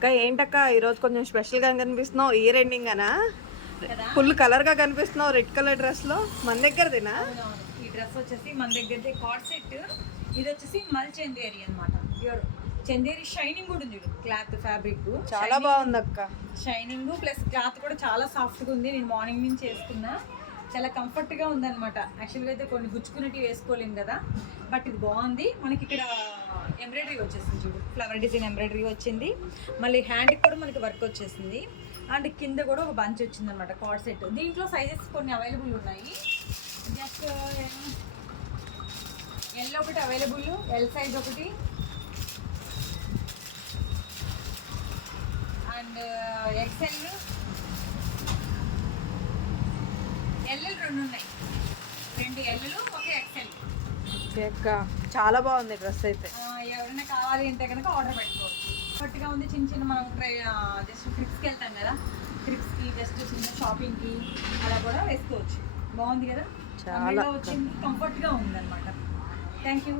అక్క ఏంటక్క ఈరోజు కొంచెం స్పెషల్గా కనిపిస్తున్నావు, ఇయర్ ఎండింగ్ అనా ఫుల్ కలర్గా కనిపిస్తున్నావు రెడ్ కలర్ డ్రెస్లో. మన దగ్గరదేనా? ఈ డ్రెస్ వచ్చేసి మన దగ్గరదే కార్డ్ సెట్. ఇది వచ్చేసి మల్ చందేరి అనమాట. ప్యూర్ చందేరి. షైనింగ్ కూడా ఉంది, క్లాత్ ఫ్యాబ్రిక్ చాలా బాగుంది అక్క. షైనింగ్ ప్లస్ క్లాత్ కూడా చాలా సాఫ్ట్గా ఉంది. నేను మార్నింగ్ నుంచి వేసుకున్నా, చాలా కంఫర్ట్గా ఉందన్నమాట. యాక్చువల్గా అయితే కొన్ని గుచ్చుకున్నట్టు వేసుకోలేము కదా, బట్ ఇది బాగుంది. మనకి ఇక్కడ ఎంబ్రాయిడరీ వచ్చేసింది చూడు, ఫ్లవర్ డిజైన్ ఎంబ్రాయిడరీ వచ్చింది. మళ్ళీ హ్యాండ్కి కూడా మనకి వర్క్ వచ్చేసింది. అండ్ కింద కూడా ఒక బంచ్ వచ్చింది అనమాట కార్డ్ సెట్. దీంట్లో సైజెస్ కొన్ని అవైలబుల్ ఉన్నాయి. జస్ట్ ఎల్ ఒకటి అవైలబుల్, ఎల్ సైజ్ ఒకటి, అండ్ ఎక్స్ఎల్, ఎల్ఎల్ రెండు ఉన్నాయి. 2 ఎల్లు, ఒక ఎక్స్ఎల్. అక్క చాలా బాగుంది డ్రెస్ అయితే. ఎవరైనా కావాలి అంటే కనుక ఆర్డర్ పెట్టుకోవచ్చు. పట్టుగా ఉంది. చిన్న చిన్న మనం జస్ట్ ట్రిప్స్కి వెళ్తాం కదా, ట్రిప్స్కి జస్ట్ చిన్న షాపింగ్కి అలా కూడా వేసుకోవచ్చు. బాగుంది కదా, చాలా వచ్చింది, కంఫర్ట్గా ఉంది అనమాట. Thank you.